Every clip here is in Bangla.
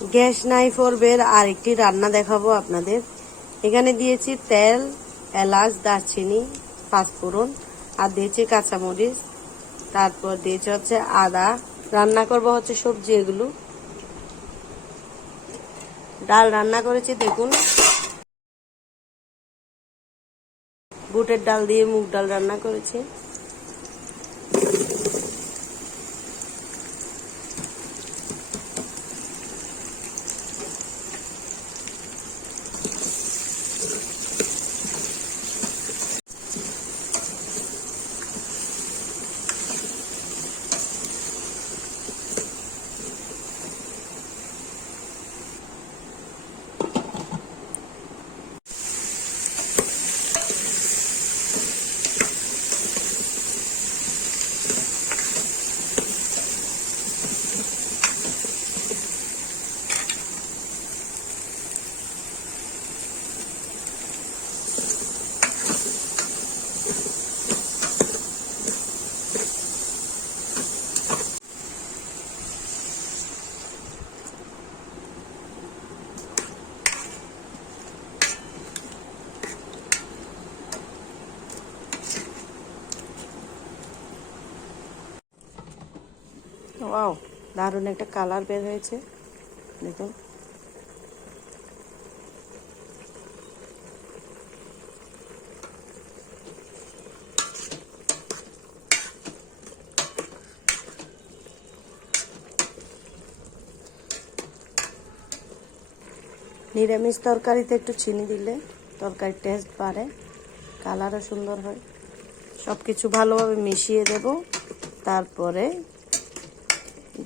গ্যাস নাই পর্বের আরেকটি রান্না দেখাবো আপনাদের। এখানে দিয়েছি তেল, এলাচ, দারচিনি, পাঁচফোড়ন আর দিয়েছি কাঁচামরিচ, তারপর দিয়েছি হচ্ছে আদা। রান্না করব হচ্ছে সবজি এগুলো। ডাল রান্না করেছি, দেখুন বুটের ডাল দিয়ে মুগ ডাল রান্না করেছি। ওয়াও, দারুণ একটা কালার বের হয়েছে, দেখুন। নিরামিষ তরকারিতে একটু চিনি দিলে তরকারির টেস্ট বাড়ে, কালারও সুন্দর হয়। সব কিছু ভালোভাবে মিশিয়ে দেব, তারপরে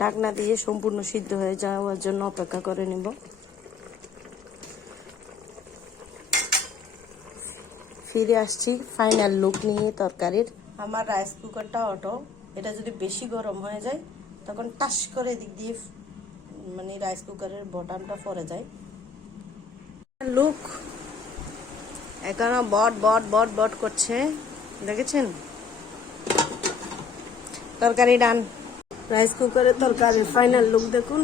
ঢাকনা দিয়ে সম্পূর্ণ সিদ্ধ হয়ে যাওয়ার জন্য অপেক্ষা করে নিব। ফিরে আসছি ফাইনাল লুক নিয়ে তরকারির। আমার রাইস কুকারটা অটো, এটা যদি বেশি গরম হয়ে যায় তখন টাস করে এদিক দিয়ে মানে রাইস কুকারের বটনটা পড়ে যায়। লুক এখনো বট বট বট বট করছে, দেখেছেন? তরকারি ডান। রাইস কুকারের তরকারির ফাইনাল লুক দেখুন।